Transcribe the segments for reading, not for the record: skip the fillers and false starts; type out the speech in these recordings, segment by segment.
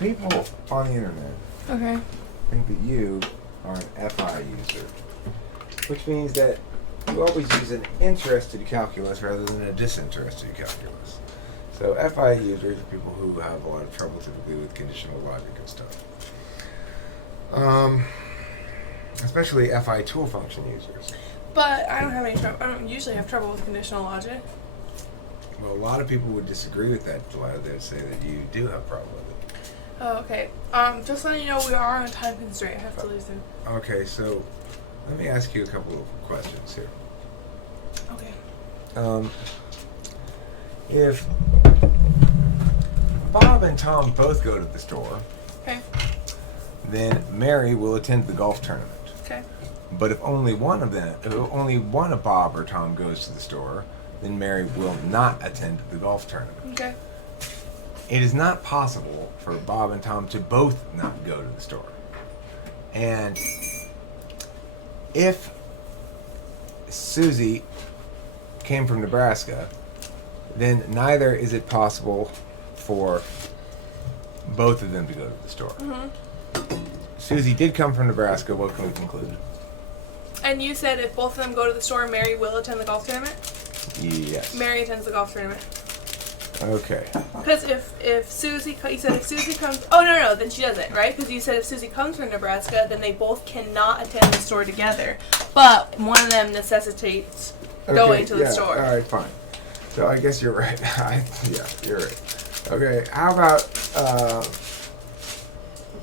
People on the internet think that you are an FI user, which means that you always use an interested calculus rather than a disinterested calculus. So FI users are people who have a lot of trouble typically with conditional logic and stuff. Especially FI tool function users. But I don't have any trouble. I don't usually have trouble with conditional logic. Well, a lot of people would disagree with that, Delilah. They would say that you do have a problem with it. Oh, okay. Just letting you know we are on a time constraint. I have to leave soon. Okay, so let me ask you a couple of questions here. Okay. If Bob and Tom both go to the store, Okay. then Mary will attend the golf tournament. Okay. But if only one of Bob or Tom goes to the store, then Mary will not attend the golf tournament. Okay. It is not possible for Bob and Tom to both not go to the store. And if Susie came from Nebraska, then neither is it possible for both of them to go to the store. Mm-hmm. Susie did come from Nebraska. What can we conclude? And you said if both of them go to the store, Mary will attend the golf tournament? Yes. Mary attends the golf tournament. Okay. Because if Susie, you said if Susie comes, oh no, then she doesn't, right? Because you said if Susie comes from Nebraska, then they both cannot attend the store together. But one of them necessitates going to the store. All right, fine. So I guess you're right. Yeah, you're right. Okay, how about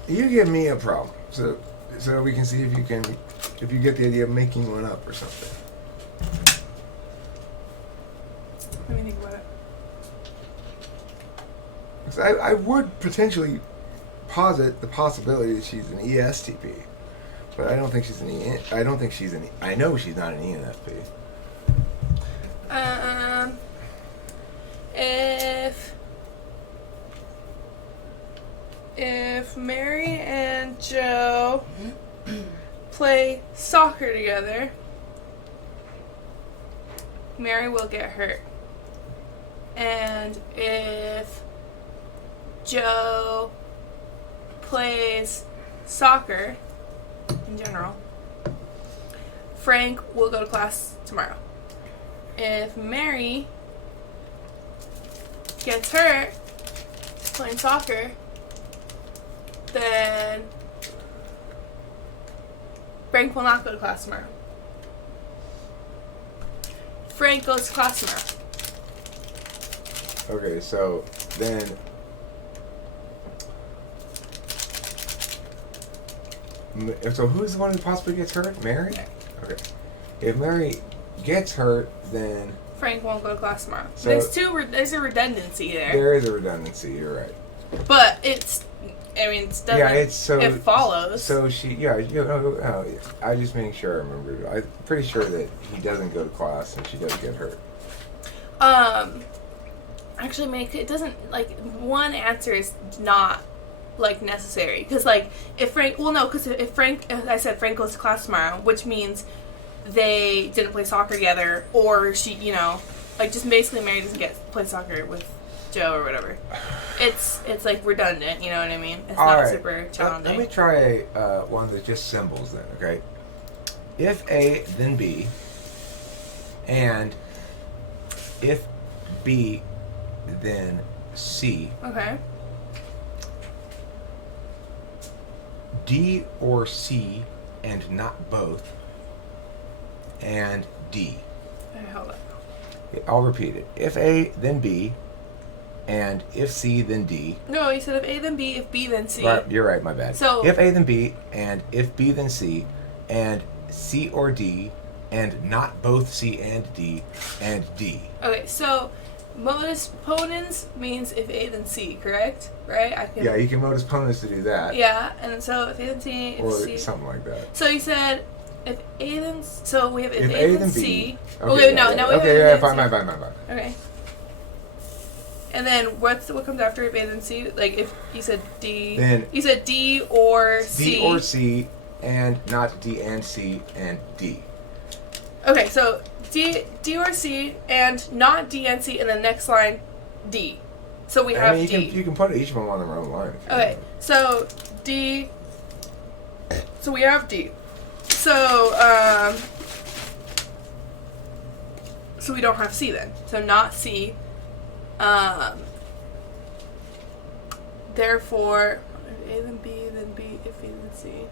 you give me a problem, so we can see if you get the idea of making one up or something. Let me think about it. 'Cause I would potentially posit the possibility that she's an ESTP, but I don't think she's an EN. I don't think she's an. I know she's not an ENFP. If Mary and Joe play soccer together, Mary will get hurt. And if Joe plays soccer in general, Frank will go to class tomorrow. If Mary gets hurt playing soccer, then Frank will not go to class tomorrow. Frank goes to class tomorrow. Okay, so then so who's the one who possibly gets hurt? Mary? Okay. If Mary gets hurt, then Frank won't go to class tomorrow. So There's a redundancy there. There is a redundancy, you're right. But it follows. So she, I just making sure I remember. I'm pretty sure that he doesn't go to class and she doesn't get hurt. Actually, it doesn't, one answer is not, necessary. Because, if Frank, I said Frank goes to class tomorrow, which means they didn't play soccer together, or she, just basically Mary doesn't play soccer with Joe or whatever. It's redundant, you know what I mean? It's not super challenging. Let me try one that's just symbols then, okay? If A, then B, and if B, then C. Okay. D or C, and not both, and D. Okay, hold on. I'll repeat it. If A, then B, and if C, then D. No, you said if A, then B, if B, then C. Right, you're right, my bad. So if A, then B, and if B, then C, and C or D, and not both C and D, and D. Okay, so modus ponens means if A, then C, correct? Right? Yeah, you can modus ponens to do that. Yeah, and so if A, then C, if or C. something like that. So you said if A, then... So we have if A, A, then C. B. Okay, now we have okay, A, fine. then C. Okay. And then what comes after if A, then C? If you said D... Then you said D or C. D or C, and not D and C, and D. Okay, so D or C, and not D and C, and the next line, D. So we have D. You can put each of them on their own line. Okay, so D. So we have D. So so we don't have C then. So not C. Therefore, A then B, if A then C.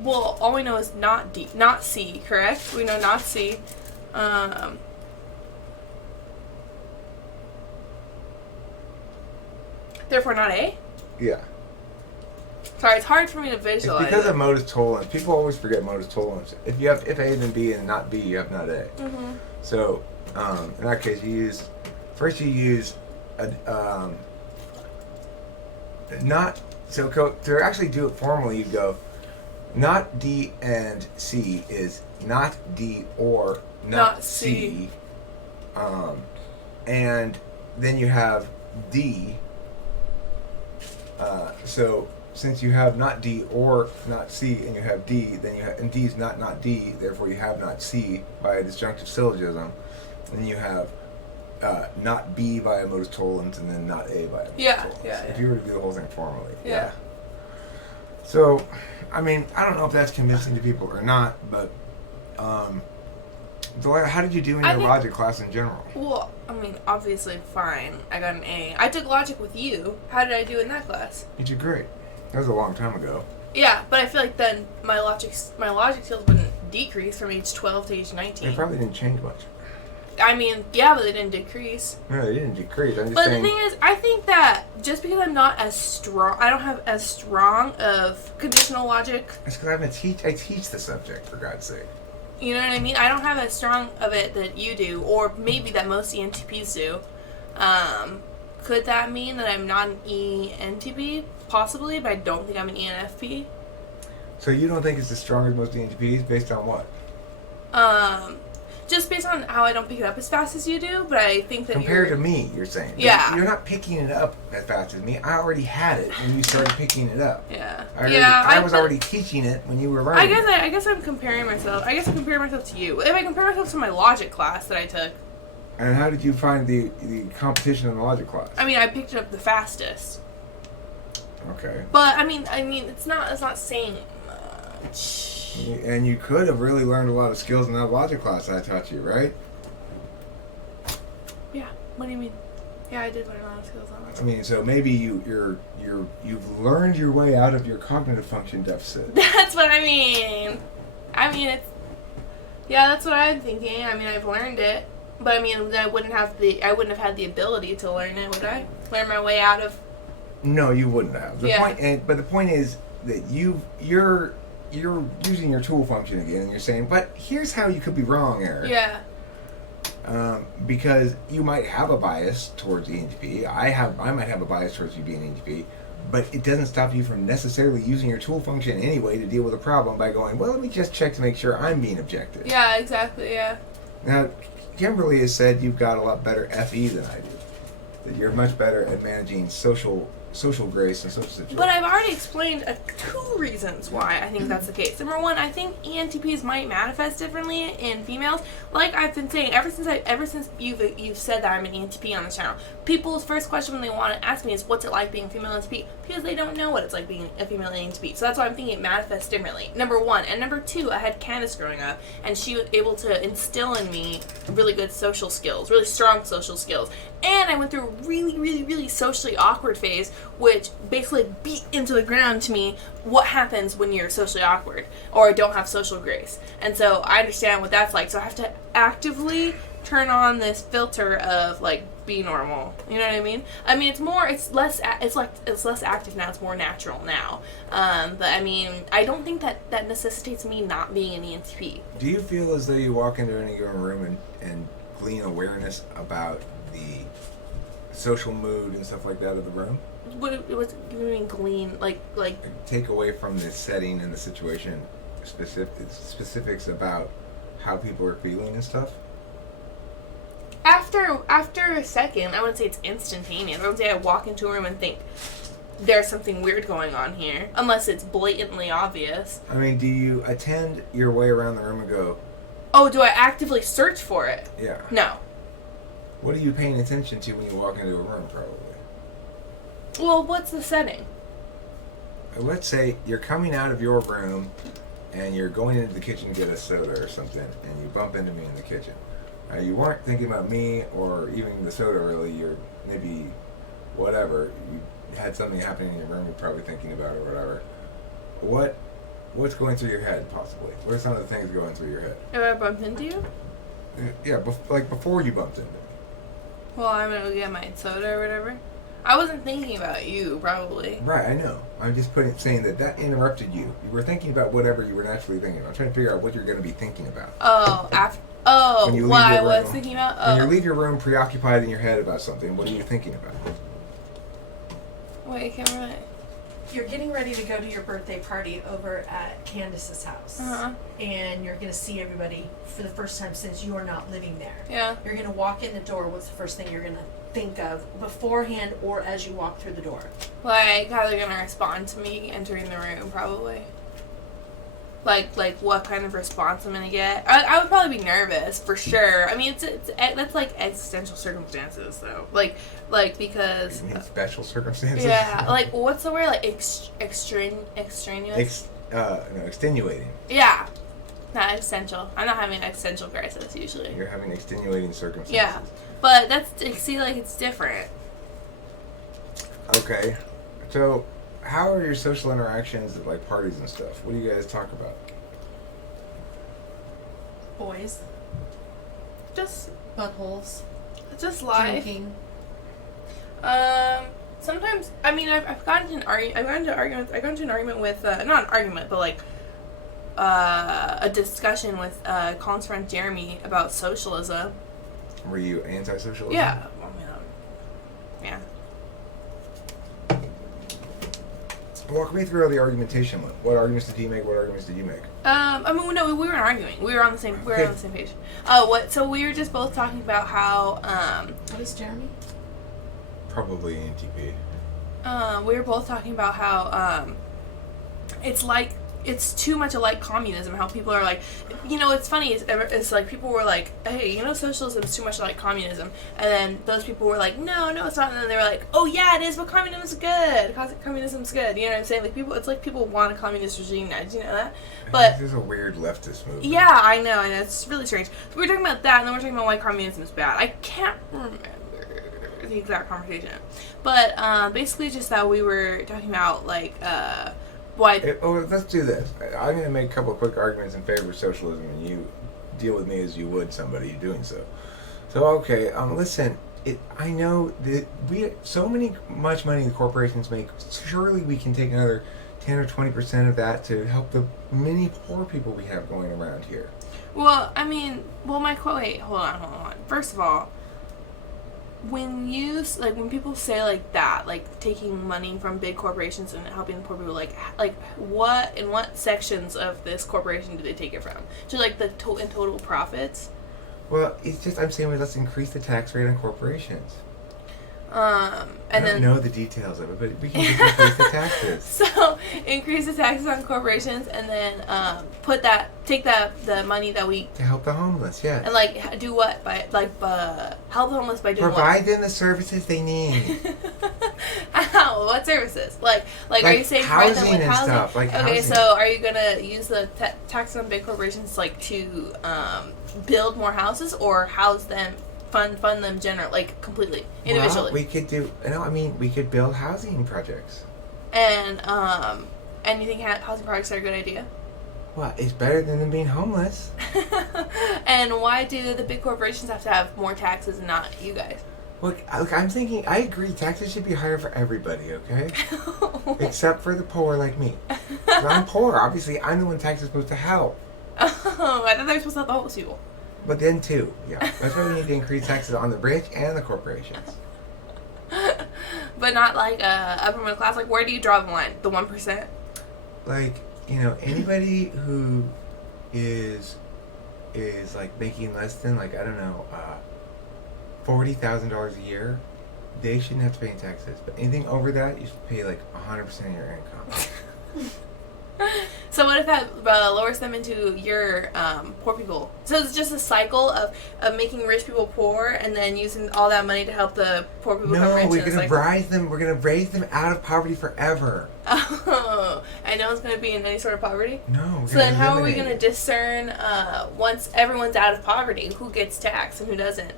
Well, all we know is not D, not C, correct? We know not C. Therefore, not A? Yeah. Sorry, it's hard for me to visualize. It's because of modus tollens. People always forget modus tollens. If you have if A then B and not B, you have not A. Mm-hmm. So, in that case, you use a not. So to actually do it formally, you go not D and C is not D or not C. And then you have D. So since you have not D or not C and you have D, then you have, and D is not D, therefore you have not C by a disjunctive syllogism. And then you have not B by a modus tollens and then not A by a modus tollens. Yeah. If you were to do the whole thing formally. Yeah. So, I mean, I don't know if that's convincing to people or not, but Delilah, how did you do in your logic class in general? Well, I mean, obviously fine. I got an A. I took logic with you. How did I do in that class? You did great. That was a long time ago. Yeah, but I feel like then my logic skills wouldn't decrease from age 12 to age 19. They probably didn't change much. I mean, yeah, but they didn't decrease. No, they didn't decrease. I'm just But saying. the thing is, I think that just because I'm not as strong, I don't have as strong of conditional logic. It's because I teach the subject, for God's sake. You know what I mean? I don't have as strong of it that you do, or maybe that most ENTPs do. Could that mean that I'm not an ENTP? Possibly, but I don't think I'm an ENFP. So you don't think it's as strong as most ENTPs based on what? Just based on how I don't pick it up as fast as you do, but I think that compared to me, you're saying. Yeah. You're not picking it up as fast as me. I already had it when you started picking it up. Yeah. I was already teaching it when you were learning. I guess I'm comparing myself. I guess I'm comparing myself to you. If I compare myself to my logic class that I took. And how did you find the competition in the logic class? I mean, I picked it up the fastest. Okay. But I mean, it's not saying much. And you could have really learned a lot of skills in that logic class I taught you, right? Yeah. What do you mean? Yeah, I did learn a lot of skills on that. I mean, so maybe you've learned your way out of your cognitive function deficit. That's what I mean. That's what I'm thinking. I mean, I've learned it, but I mean, I wouldn't have had the ability to learn it, would I? Learn my way out of. No, you wouldn't have. But the point is that you're using your tool function again, and you're saying, but here's how you could be wrong, Eric. Yeah. Because you might have a bias towards ENTP. I might have a bias towards you being ENTP, but it doesn't stop you from necessarily using your tool function anyway to deal with a problem by going, well, let me just check to make sure I'm being objective. Yeah, exactly, yeah. Now, Kimberly has said you've got a lot better FE than I do. That you're much better at managing social grace and social situations. But I've already explained 2 reasons why I think that's the case. Number 1, I think ENTPs might manifest differently in females. Like I've been saying, ever since you've said that I'm an ENTP on this channel, people's first question when they want to ask me is, what's it like being a female ENTP? Because they don't know what it's like being a female ENTP. So that's why I'm thinking it manifests differently. Number 1. And number 2, I had Candace growing up, and she was able to instill in me really good social skills, really strong social skills. And I went through a really, really, really socially awkward phase, which basically beat into the ground to me what happens when you're socially awkward or don't have social grace. And so I understand what that's like. So I have to actively turn on this filter of like, be normal. You know what I mean? I mean, it's less active now. It's more natural now. But I mean, I don't think that necessitates me not being an ENTP. Do you feel as though you walk into any given room and glean awareness about the social mood and stuff like that of the room? What do you mean glean? Like take away from the setting and the situation specifics about how people are feeling and stuff? After a second, I wouldn't say it's instantaneous. I wouldn't say I walk into a room and think there's something weird going on here, unless it's blatantly obvious. I mean, do you attend your way around the room and go, oh, do I actively search for it? Yeah. No. What are you paying attention to when you walk into a room, probably? Well, what's the setting? Let's say you're coming out of your room and you're going into the kitchen to get a soda or something, and you bump into me in the kitchen. You weren't thinking about me or even the soda, really. You're maybe whatever. You had something happening in your room you're probably thinking about or whatever. What's going through your head, possibly? What are some of the things going through your head? If I bumped into you? Yeah, like before you bumped into me. Well, I'm going to get my soda or whatever. I wasn't thinking about you, probably. Right, I know. I'm just saying that interrupted you. You were thinking about whatever you were naturally thinking about. I'm trying to figure out what you're going to be thinking about. Oh, what I was thinking about? When you leave your room preoccupied in your head about something, what are you thinking about? Wait, I can't remember. You're getting ready to go to your birthday party over at Candace's house. Uh-huh. And you're going to see everybody for the first time since you are not living there. Yeah. You're going to walk in the door. What's the first thing you're going to think of beforehand or as you walk through the door? Like, how they're going to respond to me entering the room, probably. Like what kind of response I'm going to get. I would probably be nervous, for sure. I mean, that's like existential circumstances, though. Like because... You mean special circumstances? Yeah, like, what's the word? Like, extraneous? No, extenuating. Yeah. Not existential. I'm not having an existential crisis, usually. You're having extenuating circumstances. Yeah. But it's different. Okay. So, how are your social interactions at, like, parties and stuff? What do you guys talk about? Boys. Just buttholes. Just life. Drinking. Sometimes, I mean, I've gotten into arguments. I got into an argument with, not an argument, but like, a discussion with Colin's friend Jeremy about socialism. Were you anti-socialism? Yeah. Yeah. Walk me through the argumentation one. What arguments did he make? What arguments did you make? I mean, no, we weren't arguing. We were on the same. We were on the same page. So we were just both talking about how. What is Jeremy? Probably NTP. We were both talking about how it's too much like communism. How people are like, it's funny. It's like people were like, hey, socialism is too much like communism, and then those people were like, no, it's not. And then they were like, oh yeah, it is, but communism's good. Communism's good. You know what I'm saying? Like people want a communist regime now. Did you know that? But this is a weird leftist movement. Yeah, I know, and it's really strange. So we were talking about that, and then we're talking about why communism is bad. I can't remember the exact conversation, but basically just that we were talking about like why. Let's do this. I'm going to make a couple of quick arguments in favor of socialism, and you deal with me as you would somebody doing so. So okay, listen. I know that much money the corporations make. Surely we can take another 10 or 20% of that to help the many poor people we have going around here. Well, I mean, wait, hold on. First of all, when people say like that, like taking money from big corporations and helping the poor people, like what sections of this corporation do they take it from? To like the total profits? Well, it's just I'm saying let's increase the tax rate on corporations. I don't know the details of it, but we can just increase the taxes. So increase the taxes on corporations, and then take the money that we to help the homeless, yes. And like do what help the homeless by doing provide them the services they need. How? What services? Like are you saying housing provide them with and housing? Stuff, like okay, housing. So are you gonna use the tax on big corporations to build more houses, or house them? Fund them completely individually. Well, we could do. We could build housing projects. And you think housing projects are a good idea? Well, it's better than them being homeless. And why do the big corporations have to have more taxes and not you guys? Look, I'm thinking. I agree. Taxes should be higher for everybody. Okay, except for the poor like me. I'm poor. Obviously, I'm the one taxes are supposed to help. Oh, I thought they were supposed to help the homeless people. But then too, yeah. That's why we need to increase taxes on the rich and the corporations. But not like upper middle class. Like, where do you draw the line? The 1%? Like, anybody who is like making less than $40,000 a year, they shouldn't have to pay any taxes. But anything over that, you should pay 100% of your income. So what what if that lowers them into your poor people? So it's just a cycle of making rich people poor and then using all that money to help the poor people become rich. No, we're gonna rise them. We're gonna raise them out of poverty forever. Oh, and no one's gonna be in any sort of poverty. No. So then, how are we gonna discern once everyone's out of poverty who gets taxed and who doesn't?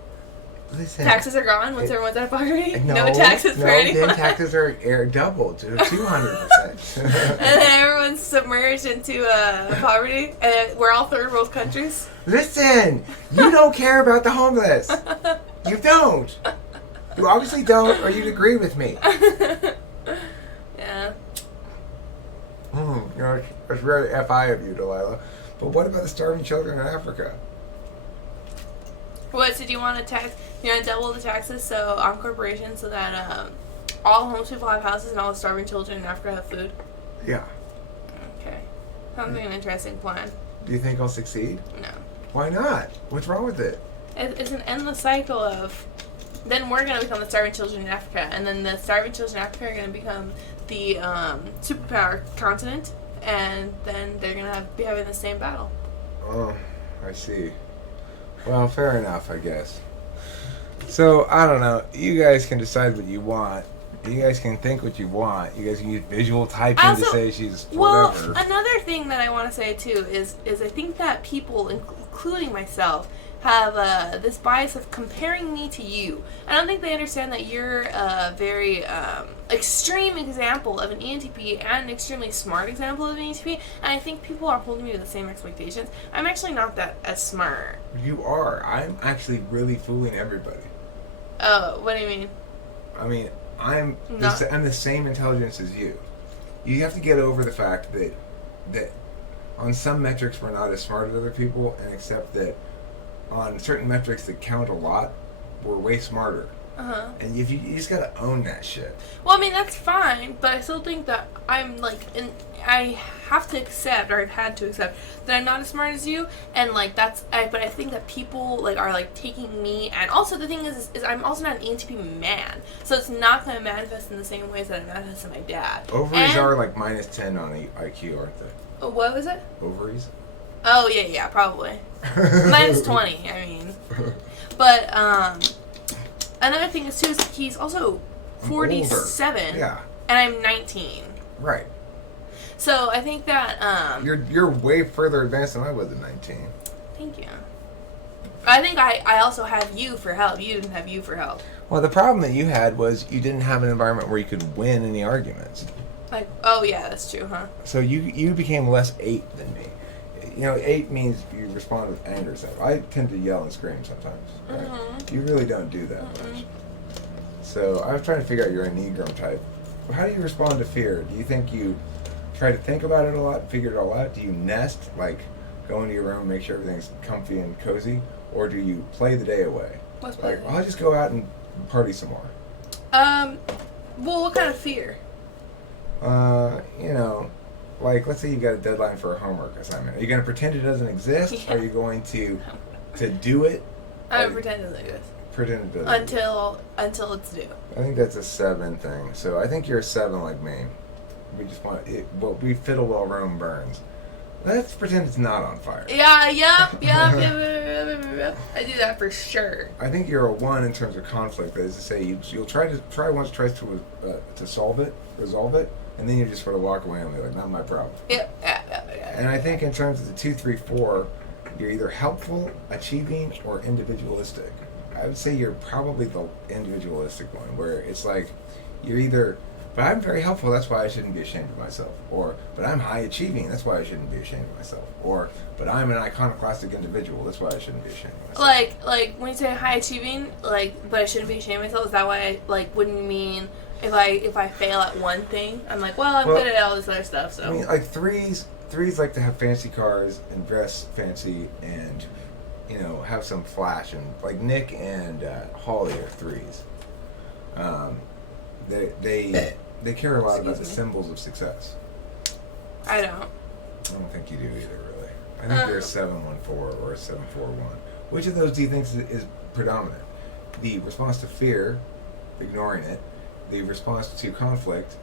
Listen, taxes are gone once everyone's out of poverty? No taxes for anyone? Then taxes are doubled to 200%. And then everyone's submerged into poverty, and we're all third world countries? Listen, you don't care about the homeless. You don't. You obviously don't, or you'd agree with me. Yeah. It's very FI of you, Delilah. But what about the starving children in Africa? What, so do you want to tax? You want to double the taxes on corporations so that all homeless people have houses and all the starving children in Africa have food? Yeah. Okay. Sounds like an interesting plan. Do you think I'll succeed? No. Why not? What's wrong with it? It's an endless cycle of... Then we're going to become the starving children in Africa, and then the starving children in Africa are going to become the superpower continent, and then they're going to be having the same battle. Oh, I see. Well, fair enough, I guess. So, I don't know. You guys can decide what you want. You guys can think what you want. You guys can use visual typing to say she's whatever. Well, another thing that I want to say, too, is I think that people, including myself, have this bias of comparing me to you. I don't think they understand that you're a very extreme example of an ENTP and an extremely smart example of an ENTP, and I think people are holding me to the same expectations. I'm actually not that as smart. You are. I'm actually really fooling everybody. Oh, what do you mean? I mean, I'm the same intelligence as you. You have to get over the fact that on some metrics we're not as smart as other people, and accept that on certain metrics that count a lot, we're way smarter. Uh-huh. And you just gotta own that shit. Well, I mean, that's fine, but I still think that I'm, I have to accept, or I've had to accept, that I'm not as smart as you, and, but I think that people, are, taking me, and also the thing is I'm also not an ENTP man, so it's not going to manifest in the same ways that it manifests in my dad. Ovaries are, -10 on IQ, aren't they? What was it? Ovaries? Oh, yeah, probably. -20, I mean. But, another thing is, too, is he's also 47. Yeah. And I'm 19. Right. So I think that you're way further advanced than I was at 19. Thank you. I think I also have you for help. You didn't have you for help. Well, the problem that you had was you didn't have an environment where you could win any arguments. Oh yeah, that's true, huh? So you became less 8 than me. 8 means you respond with anger. So I tend to yell and scream sometimes. Right? Mm-hmm. You really don't do that much. So I was trying to figure out your Enneagram type. How do you respond to fear? Do you think you try to think about it a lot, figure it all out? Do you nest, go into your room, make sure everything's comfy and cozy? Or do you play the day away? What's I'll just go out and party some more. Well, what kind of fear? Let's say you've got a deadline for a homework assignment. Are you going to pretend it doesn't exist? Yeah. Or are you going to do it? I don't pretend it doesn't exist. Pretend it doesn't Until it's due. I think that's a 7 thing. So I think you're a 7 like me. We just want it. Well, we fiddle while Rome burns. Let's pretend it's not on fire. Yeah, yep. I do that for sure. I think you're a 1 in terms of conflict. That is to say, you'll try once, tries to solve it, resolve it, and then you just sort of walk away and be like, not my problem. Yeah. And I think in terms of the 2, 3, 4, you're either helpful, achieving, or individualistic. I would say you're probably the individualistic one, where it's you're either, but I'm very helpful, that's why I shouldn't be ashamed of myself. Or, but I'm high achieving, that's why I shouldn't be ashamed of myself. Or, but I'm an iconoclastic individual, that's why I shouldn't be ashamed of myself. Like when you say high achieving, but I shouldn't be ashamed of myself, is that why wouldn't you mean if I fail at one thing, I'm I'm good at all this other stuff, so. I mean, threes like to have fancy cars and dress fancy and, have some flash, and Nick and Holly are 3s. They care a lot about the symbols of success. I don't think you do either, really. I think you're a 7-1-4 or a 7-4-1. Which of those do you think is predominant? The response to fear, ignoring it. The response to conflict,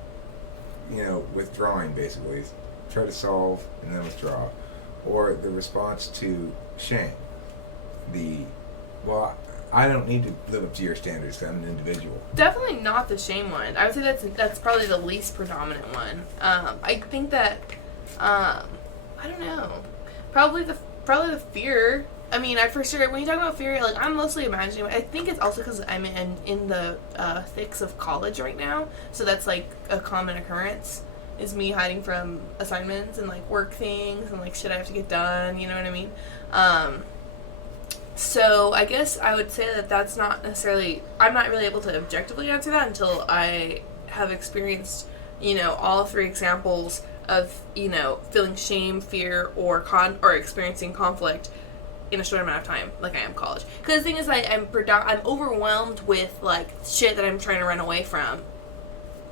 withdrawing, basically. try to solve, and then withdraw. Or the response to shame. I don't need to live up to your standards because I'm an individual. Definitely not the shame one. I would say that's probably the least predominant one. I think that, I don't know. Probably the fear. I mean, for sure, when you talk about fear, like, I'm mostly imagining, I think it's also because I'm in the thicks of college right now, so that's, like, a common occurrence, is me hiding from assignments and, like, work things and, like, shit I have to get done, you know what I mean? So I guess I would say that that's not necessarily, I'm not really able to objectively answer that until I have experienced, all 3 examples of, feeling shame, fear, or experiencing conflict in a short amount of time, like I am college. Because the thing is, I'm overwhelmed with, like, shit that I'm trying to run away from,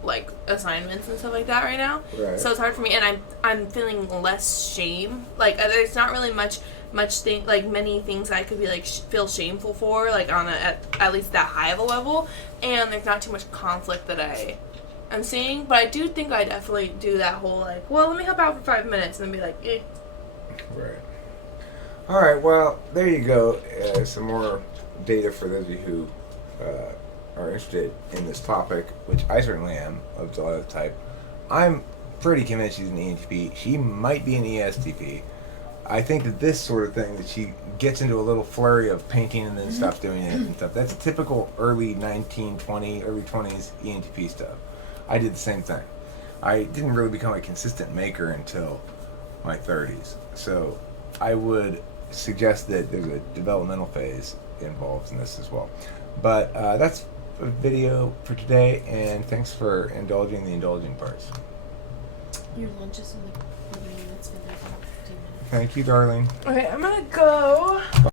like, assignments and stuff like that right now. Right. So it's hard for me, and I'm feeling less shame. Like, there's not really many things I could be, like, feel shameful for, like, on at least that high of a level, and there's not too much conflict that I'm seeing. But I do think I definitely do that whole, like, well, let me help out for 5 minutes, and then be like, eh. Right. All right, well, there you go. Some more data for those of you who are interested in this topic, which I certainly am, of Delilah type. I'm pretty convinced she's an ENTP. She might be an ESTP. I think that this sort of thing, that she gets into a little flurry of painting and then stops doing it and stuff, that's typical early 1920, early 20s ENTP stuff. I did the same thing. I didn't really become a consistent maker until my 30s. So I would suggest that there's a developmental phase involved in this as well. But that's a video for today, and thanks for indulging the indulging parts. Your lunch is in the minutes, been there for 15 minutes. Thank you, darling. Okay, I'm gonna go.